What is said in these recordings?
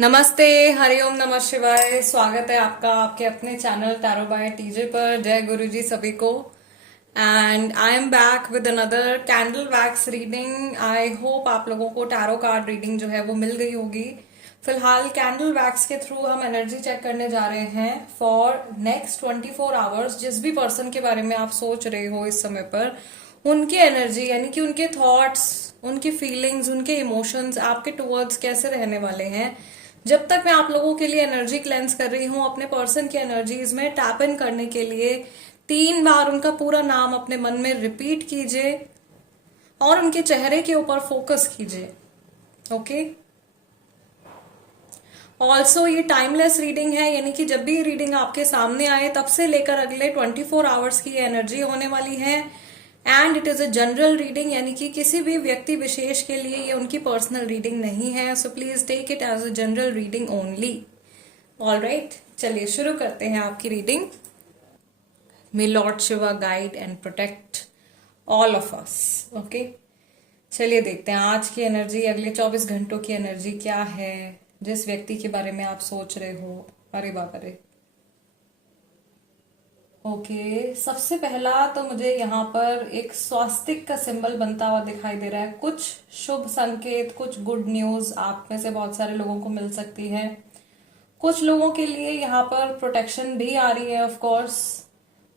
नमस्ते, हरिओम नमः शिवाय। स्वागत है आपका आपके अपने चैनल टैरो बाय टीजे पर। जय गुरु जी सभी को। And I am back with another candle wax reading. I hope आप लोगों को टैरो कार्ड रीडिंग जो है वो मिल गई होगी। फिलहाल कैंडल वैक्स के थ्रू हम एनर्जी चेक करने जा रहे हैं फॉर नेक्स्ट 24 आवर्स। जिस भी पर्सन के बारे में आप सोच रहे हो इस समय पर, उनकी एनर्जी यानी कि उनके थॉट्स, उनकी फीलिंग्स, उनके इमोशंस आपके टुवर्ड्स कैसे रहने वाले हैं। जब तक मैं आप लोगों के लिए एनर्जी क्लेंस कर रही हूँ, अपने पर्सन की एनर्जीज में टैप इन करने के लिए 3 बार उनका पूरा नाम अपने मन में रिपीट कीजिए और उनके चेहरे के ऊपर फोकस कीजिए। ओके। ऑल्सो ये टाइमलेस रीडिंग है, यानी कि जब भी रीडिंग आपके सामने आए तब से लेकर अगले 24 आवर्स की एनर्जी होने वाली है। And it is a general reading, यानी कि किसी भी व्यक्ति विशेष के लिए ये उनकी पर्सनल रीडिंग नहीं है। So please take it as a general reading only. All right, चलिए शुरू करते हैं आपकी reading. May lord Shiva guide and protect all of us. Okay, चलिए देखते हैं आज की एनर्जी, अगले 24 घंटों की एनर्जी क्या है जिस व्यक्ति के बारे में आप सोच रहे हो। अरे बाप रे। ओके, सबसे पहला तो मुझे यहाँ पर एक स्वास्तिक का सिंबल बनता हुआ दिखाई दे रहा है। कुछ शुभ संकेत, कुछ गुड न्यूज आप में से बहुत सारे लोगों को मिल सकती है। कुछ लोगों के लिए यहाँ पर प्रोटेक्शन भी आ रही है ऑफ कोर्स।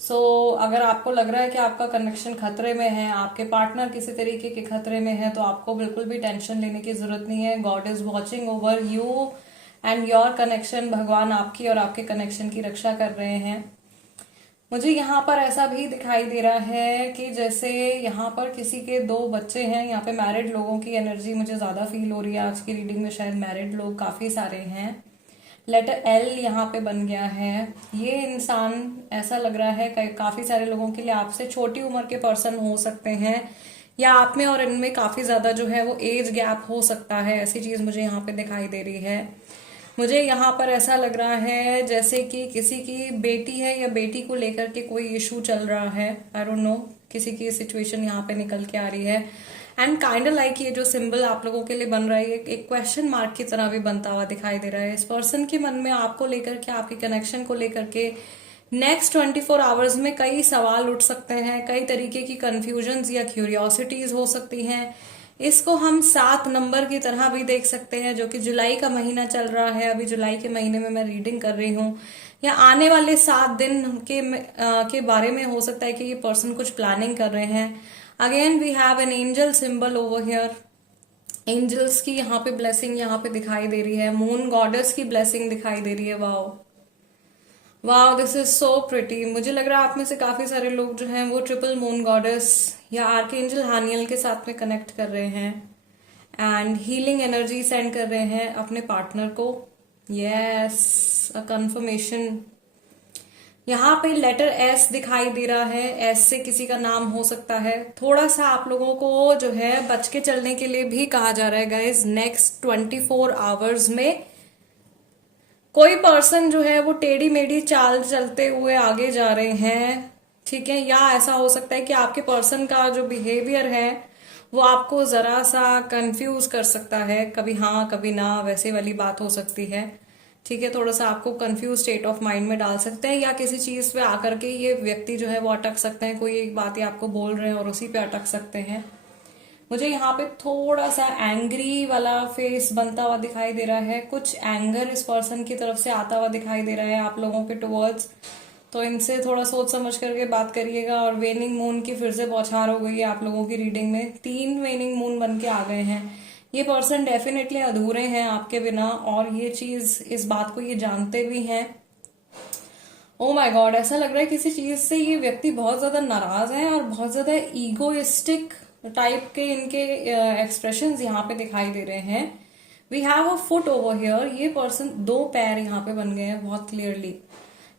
सो अगर आपको लग रहा है कि आपका कनेक्शन खतरे में है, आपके पार्टनर किसी तरीके के खतरे में है, तो आपको बिल्कुल भी टेंशन लेने की जरूरत नहीं है। God is watching over you and your connection. भगवान आपकी और आपके कनेक्शन की रक्षा कर रहे हैं। मुझे यहाँ पर ऐसा भी दिखाई दे रहा है कि जैसे यहाँ पर किसी के 2 बच्चे हैं। यहाँ पे मैरिड लोगों की एनर्जी मुझे ज्यादा फील हो रही है आज की रीडिंग में। शायद मैरिड लोग काफी सारे हैं। लेटर एल यहाँ पे बन गया है। ये इंसान ऐसा लग रहा है काफी सारे लोगों के लिए आपसे छोटी उम्र के पर्सन हो सकते हैं, या आप में और इनमें काफी ज्यादा जो है वो एज गैप हो सकता है। ऐसी चीज मुझे यहाँ पे दिखाई दे रही है। मुझे यहाँ पर ऐसा लग रहा है जैसे कि किसी की बेटी है या बेटी को लेकर के कोई इशू चल रहा है। आई डोंट नो, किसी की सिचुएशन यहाँ पे निकल के आ रही है। एंड काइंड लाइक ये जो सिंबल आप लोगों के लिए बन रहा है, एक क्वेश्चन मार्क की तरह भी बनता हुआ दिखाई दे रहा है। इस पर्सन के मन में आपको लेकर के, आपके कनेक्शन को लेकर के नेक्स्ट 24 आवर्स में कई सवाल उठ सकते हैं। कई तरीके की कंफ्यूजन्स या क्यूरियोसिटीज हो सकती हैं। इसको हम 7 नंबर की तरह भी देख सकते हैं, जो कि जुलाई का महीना चल रहा है। अभी जुलाई के महीने में मैं रीडिंग कर रही हूँ, या आने वाले 7 दिन के बारे में हो सकता है कि ये पर्सन कुछ प्लानिंग कर रहे हैं। Again we have an angel symbol over here. Angels की यहाँ पे ब्लेसिंग यहाँ पे दिखाई दे रही है। मून गॉडेस की ब्लेसिंग दिखाई दे रही है। Wow wow, this is so pretty. मुझे लग रहा है आप में से काफी सारे लोग जो हैं वो ट्रिपल मून गॉडेस या आर्कएंजल हानियल के साथ में कनेक्ट कर रहे हैं एंड हीलिंग एनर्जी सेंड कर रहे हैं अपने पार्टनर को। Yes, a confirmation. यहाँ पे लेटर एस दिखाई दे रहा है। एस से किसी का नाम हो सकता है। थोड़ा सा आप लोगों को जो है बच के चलने के लिए भी कहा जा रहा है गाइस। नेक्स्ट 24 आवर्स में कोई पर्सन जो है वो टेढ़ी मेढ़ी चाल चलते हुए आगे जा रहे हैं, ठीक है। या ऐसा हो सकता है कि आपके पर्सन का जो बिहेवियर है वो आपको जरा सा कंफ्यूज कर सकता है। कभी हाँ कभी ना, वैसे वाली बात हो सकती है, ठीक है। थोड़ा सा आपको कंफ्यूज स्टेट ऑफ माइंड में डाल सकते हैं, या किसी चीज पे आकर के ये व्यक्ति जो है वो अटक सकते हैं। कोई एक बात ही आपको बोल रहे हैं और उसी पे अटक सकते हैं। मुझे यहाँ पे थोड़ा सा एंग्री वाला फेस बनता हुआ दिखाई दे रहा है। कुछ एंगर इस पर्सन की तरफ से आता हुआ दिखाई दे रहा है आप लोगों के टुवर्ड्स। तो इनसे थोड़ा सोच समझ करके बात करिएगा। और वेनिंग मून की फिर से बौछार हो गई है आप लोगों की रीडिंग में। 3 वेनिंग मून बन के आ गए हैं। ये पर्सन डेफिनेटली अधूरे हैं आपके बिना, और ये चीज, इस बात को ये जानते भी हैं। ओ माय गॉड, ऐसा लग रहा है किसी चीज से ये व्यक्ति बहुत ज्यादा नाराज है और बहुत ज्यादा ईगोइस्टिक टाइप के इनके एक्सप्रेशंस यहाँ पे दिखाई दे रहे हैं। We have a foot over here. ये पर्सन 2 पैर यहाँ पे बन गए हैं बहुत क्लियरली।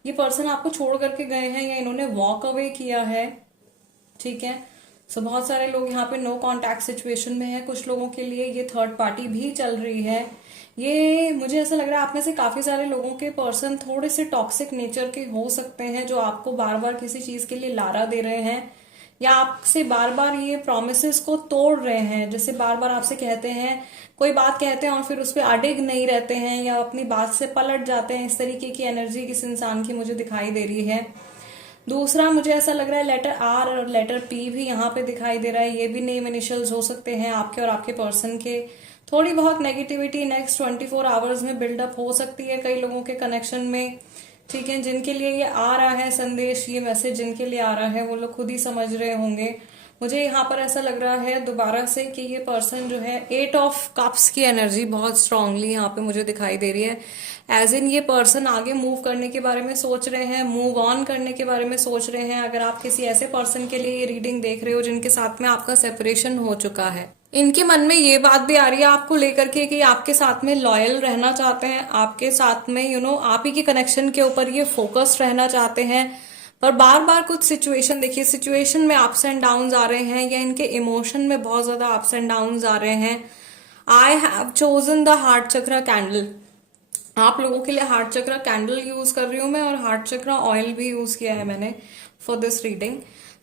ये पर्सन आपको छोड़ करके गए हैं या इन्होंने वॉक अवे किया है, ठीक है। सो बहुत सारे लोग यहाँ पे नो कॉन्टैक्ट सिचुएशन में है। कुछ लोगों के लिए ये थर्ड पार्टी भी चल रही है। ये मुझे ऐसा लग रहा है आप में से काफी सारे लोगों के पर्सन थोड़े से टॉक्सिक नेचर के हो सकते हैं, जो आपको बार बार किसी चीज के लिए लारा दे रहे हैं, या आपसे बार बार ये प्रोमिसेस को तोड़ रहे हैं। जैसे बार बार आपसे कहते हैं कोई बात कहते हैं और फिर उस पर अडिग नहीं रहते हैं या अपनी बात से पलट जाते हैं, इस तरीके की एनर्जी किस इंसान की मुझे दिखाई दे रही है। दूसरा मुझे ऐसा लग रहा है लेटर आर और लेटर पी भी यहाँ पे दिखाई दे रहा है, ये भी नेम इनिशियल्स हो सकते हैं आपके और आपके पर्सन के। थोड़ी बहुत नेगेटिविटी नेक्स्ट 24 आवर्स में बिल्डअप हो सकती है कई लोगों के कनेक्शन में, ठीक है। जिनके लिए ये आ रहा है संदेश, ये मैसेज जिनके लिए आ रहा है वो लोग खुद ही समझ रहे होंगे। मुझे यहाँ पर ऐसा लग रहा है दोबारा से कि ये पर्सन जो है 8 ऑफ कप्स की एनर्जी बहुत स्ट्रांगली यहाँ पे मुझे दिखाई दे रही है। एज इन ये पर्सन आगे मूव करने के बारे में सोच रहे हैं, मूव ऑन करने के बारे में सोच रहे हैं। अगर आप किसी ऐसे पर्सन के लिए ये रीडिंग देख रहे हो जिनके साथ में आपका सेपरेशन हो चुका है, इनके मन में ये बात भी आ रही है आपको लेकर के कि आपके साथ में लॉयल रहना चाहते हैं, आपके साथ में आप ही के कनेक्शन के ऊपर ये फोकस्ड रहना चाहते हैं। पर बार बार कुछ सिचुएशन, देखिए सिचुएशन में अप्स एंड डाउन्स आ रहे हैं या इनके इमोशन में बहुत ज्यादा अप्स एंड डाउन्स आ रहे हैं। I have chosen the heart chakra candle. आप लोगों के लिए हार्ट चक्रा कैंडल यूज कर रही हूँ मैं, और हार्ट चक्रा ऑयल भी यूज किया है मैंने फॉर दिस रीडिंग।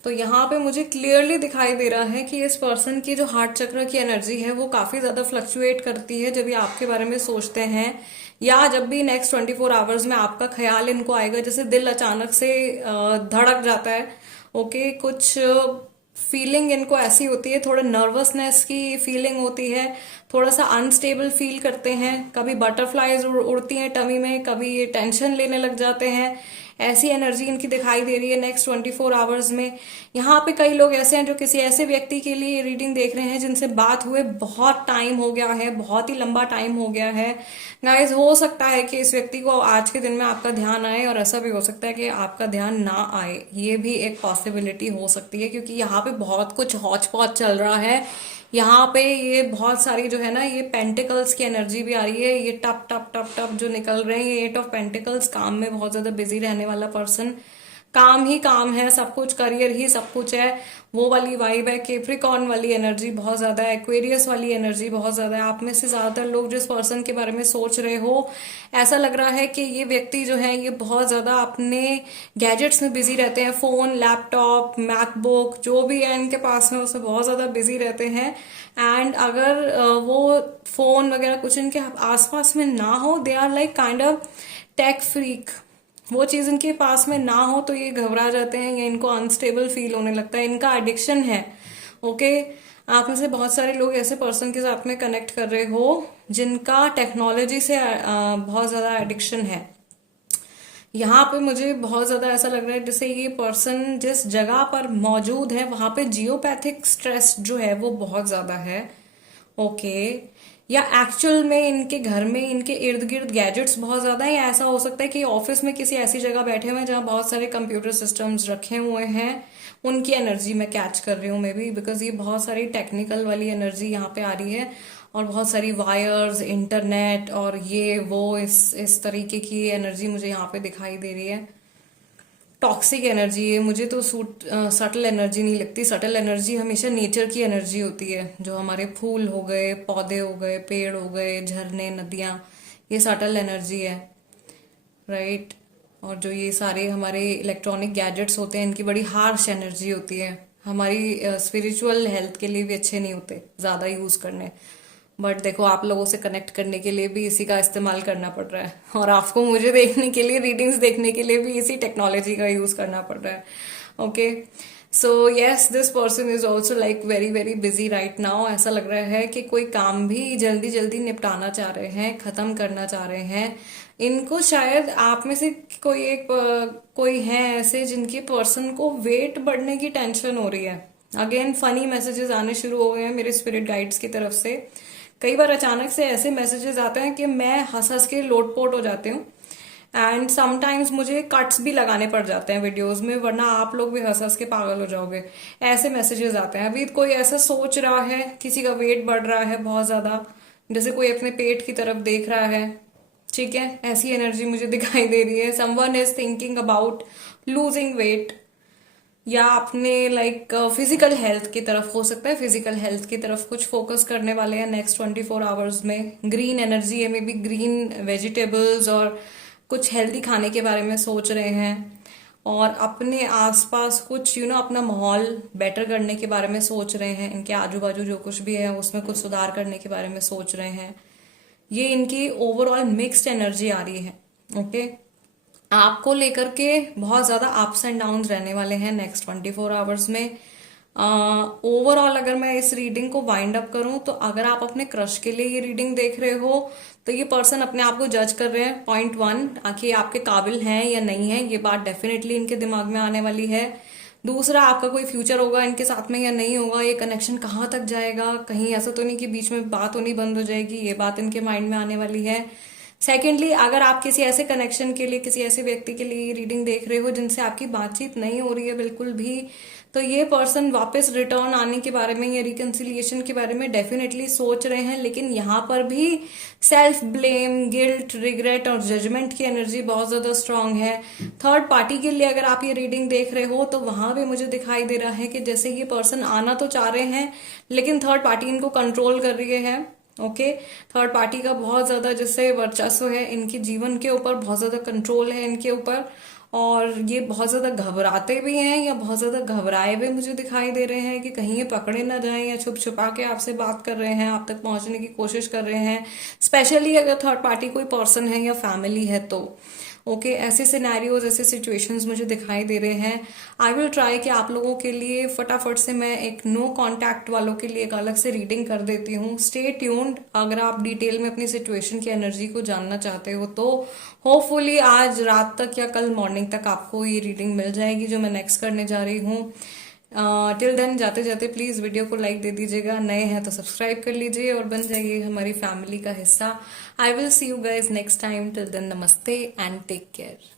तो यहाँ पे मुझे क्लियरली दिखाई दे रहा है कि इस पर्सन की जो हार्ट चक्र की एनर्जी है वो काफी ज्यादा फ्लक्चुएट करती है जब ये आपके बारे में सोचते हैं, या जब भी नेक्स्ट 24 आवर्स में आपका ख्याल इनको आएगा। जैसे दिल अचानक से धड़क जाता है, ओके, कुछ फीलिंग इनको ऐसी होती है, थोड़ा नर्वसनेस की फीलिंग होती है, थोड़ा सा अनस्टेबल फील करते हैं, कभी बटरफ्लाईज उड़ती हैं टमी में, कभी ये टेंशन लेने लग जाते हैं। ऐसी एनर्जी इनकी दिखाई दे रही है नेक्स्ट 24 आवर्स में। यहाँ पे कई लोग ऐसे हैं जो किसी ऐसे व्यक्ति के लिए रीडिंग देख रहे हैं जिनसे बात हुए बहुत टाइम हो गया है, बहुत ही लंबा टाइम हो गया है। गाइस, हो सकता है कि इस व्यक्ति को आज के दिन में आपका ध्यान आए, और ऐसा भी हो सकता है कि आपका ध्यान ना आए, ये भी एक पॉसिबिलिटी हो सकती है, क्योंकि यहाँ पे बहुत कुछ हौच पौच चल रहा है। यहाँ पे ये बहुत सारी जो है ना, ये पेंटिकल्स की एनर्जी भी आ रही है, ये टप टप टप टप जो निकल रहे हैं, ये 8 ऑफ पेंटिकल्स, काम में बहुत ज्यादा बिजी रहने वाला पर्सन। काम ही काम है, सब कुछ, करियर ही सब कुछ है, वो वाली वाइब है। कैप्रिकॉर्न वाली एनर्जी बहुत ज्यादा है, एक्वेरियस वाली एनर्जी बहुत ज्यादा है। आप में से ज्यादातर लोग जिस पर्सन के बारे में सोच रहे हो, ऐसा लग रहा है कि ये व्यक्ति जो है ये बहुत ज्यादा अपने गैजेट्स में बिजी रहते हैं। फोन, लैपटॉप, मैकबुक जो भी है इनके पास में, उसमें बहुत ज्यादा बिजी रहते हैं। एंड अगर वो फोन वगैरह कुछ इनके आसपास में ना हो, they are like kind of tech freak, वो चीज इनके पास में ना हो तो ये घबरा जाते हैं या इनको अनस्टेबल फील होने लगता है, इनका एडिक्शन है। ओके, आप में से बहुत सारे लोग ऐसे पर्सन के साथ में कनेक्ट कर रहे हो जिनका टेक्नोलॉजी से बहुत ज्यादा एडिक्शन है। यहाँ पे मुझे बहुत ज्यादा ऐसा लग रहा है जैसे ये पर्सन जिस जगह पर मौजूद है वहां पे जियोपैथिक स्ट्रेस जो है वो बहुत ज्यादा है। ओके, या एक्चुअल में इनके घर में इनके इर्द गिर्द गैजेट्स बहुत ज्यादा है, या ऐसा हो सकता है कि ऑफिस में किसी ऐसी जगह बैठे हुए हैं जहां बहुत सारे कंप्यूटर सिस्टम्स रखे हुए हैं, उनकी एनर्जी मैं कैच कर रही हूँ मे बी, बिकॉज ये बहुत सारी टेक्निकल वाली एनर्जी यहाँ पे आ रही है, और बहुत सारी वायर्स, इंटरनेट और ये वो इस तरीके की एनर्जी मुझे यहाँ पे दिखाई दे रही है। टॉक्सिक एनर्जी है, मुझे तो सटल एनर्जी नहीं लगती। सटल एनर्जी हमेशा नेचर की एनर्जी होती है, जो हमारे फूल हो गए, पौधे हो गए, पेड़ हो गए, झरने, नदियां, ये सटल एनर्जी है, राइट। और जो ये सारे हमारे इलेक्ट्रॉनिक गैजेट्स होते हैं, इनकी बड़ी हार्श एनर्जी होती है, हमारी स्पिरिचुअल हेल्थ के लिए भी अच्छे नहीं होते ज्यादा यूज करने। बट देखो, आप लोगों से कनेक्ट करने के लिए भी इसी का इस्तेमाल करना पड़ रहा है, और आपको मुझे देखने के लिए, रीडिंग्स देखने के लिए भी इसी टेक्नोलॉजी का यूज करना पड़ रहा है। Okay, so yes, this person is also like very very busy right now. ऐसा लग रहा है कि कोई काम भी जल्दी जल्दी निपटाना चाह रहे हैं, खत्म करना चाह रहे हैं। इनको शायद आप में से कोई है ऐसे जिनकी पर्सन को वेट बढ़ने की टेंशन हो रही है। अगेन फनी मैसेजेस आने शुरू हो गए हैं मेरे स्पिरिट गाइड्स की तरफ से। कई बार अचानक से ऐसे मैसेजेस आते हैं कि मैं हंस हंस के लोटपोट हो जाती हूँ, एंड समटाइम्स मुझे कट्स भी लगाने पड़ जाते हैं वीडियोस में, वरना आप लोग भी हंस हंस के पागल हो जाओगे। ऐसे मैसेजेस आते हैं। अभी कोई ऐसा सोच रहा है, किसी का वेट बढ़ रहा है बहुत ज्यादा, जैसे कोई अपने पेट की तरफ देख रहा है, ठीक है, ऐसी एनर्जी मुझे दिखाई दे रही है। Someone is thinking about losing weight, या अपने लाइक फिजिकल हेल्थ की तरफ, हो सकता है फिजिकल हेल्थ की तरफ कुछ फोकस करने वाले हैं नेक्स्ट 24 आवर्स में। ग्रीन एनर्जी है, मे बी ग्रीन वेजिटेबल्स और कुछ हेल्दी खाने के बारे में सोच रहे हैं। और अपने आसपास कुछ अपना माहौल बेटर करने के बारे में सोच रहे हैं, इनके आजू बाजू जो कुछ भी है उसमें कुछ सुधार करने के बारे में सोच रहे हैं। ये इनकी ओवरऑल मिक्स्ड एनर्जी आ रही है। ओके, आपको लेकर के बहुत ज्यादा अप्स एंड डाउन्स रहने वाले हैं नेक्स्ट 24 आवर्स में। ओवरऑल अगर मैं इस रीडिंग को वाइंड अप करूं तो अगर आप अपने क्रश के लिए ये रीडिंग देख रहे हो तो ये पर्सन अपने आप को जज कर रहे हैं, पॉइंट 1, आखिर आपके काबिल हैं या नहीं है, ये बात डेफिनेटली इनके दिमाग में आने वाली है। दूसरा, आपका कोई फ्यूचर होगा इनके साथ में या नहीं होगा, ये कनेक्शन कहाँ तक जाएगा, कहीं ऐसा तो नहीं कि बीच में बात होनी बंद हो जाएगी, ये बात इनके माइंड में आने वाली है। सेकेंडली, अगर आप किसी ऐसे कनेक्शन के लिए, किसी ऐसे व्यक्ति के लिए रीडिंग देख रहे हो जिनसे आपकी बातचीत नहीं हो रही है बिल्कुल भी, तो ये पर्सन वापस रिटर्न आने के बारे में या रिकंसिलिएशन के बारे में डेफिनेटली सोच रहे हैं, लेकिन यहाँ पर भी सेल्फ ब्लेम, गिल्ट, रिग्रेट और जजमेंट की एनर्जी बहुत ज्यादा स्ट्रांग है। थर्ड पार्टी के लिए अगर आप ये रीडिंग देख रहे हो तो वहां भी मुझे दिखाई दे रहा है कि जैसे ये पर्सन आना तो चाह रहे हैं लेकिन थर्ड पार्टी इनको कंट्रोल कर रही है। ओके, थर्ड पार्टी का बहुत ज्यादा जैसे वर्चस्व है इनके जीवन के ऊपर, बहुत ज्यादा कंट्रोल है इनके ऊपर, और ये बहुत ज्यादा घबराते भी हैं या बहुत ज्यादा घबराए हुए मुझे दिखाई दे रहे हैं कि कहीं ये पकड़े ना जाएं, या छुप छुपा के आपसे बात कर रहे हैं, आप तक पहुंचने की कोशिश कर रहे हैं, स्पेशली अगर थर्ड पार्टी कोई पर्सन है या फैमिली है तो। ओके, ऐसे सिनेरियोज, ऐसे सिचुएशंस मुझे दिखाई दे रहे हैं। आई विल ट्राई कि आप लोगों के लिए फटाफट से मैं एक नो कांटेक्ट वालों के लिए एक अलग से रीडिंग कर देती हूँ। स्टे ट्यून्ड अगर आप डिटेल में अपनी सिचुएशन की एनर्जी को जानना चाहते हो तो। होपफुली आज रात तक या कल मॉर्निंग तक आपको ये रीडिंग मिल जाएगी जो मैं नेक्स्ट करने जा रही हूँ। टिल देन, जाते जाते प्लीज वीडियो को लाइक दे दीजिएगा, नए हैं तो सब्सक्राइब कर लीजिए और बन जाइए हमारी फैमिली का हिस्सा। I will see you guys next time. Till then, नमस्ते एंड टेक केयर।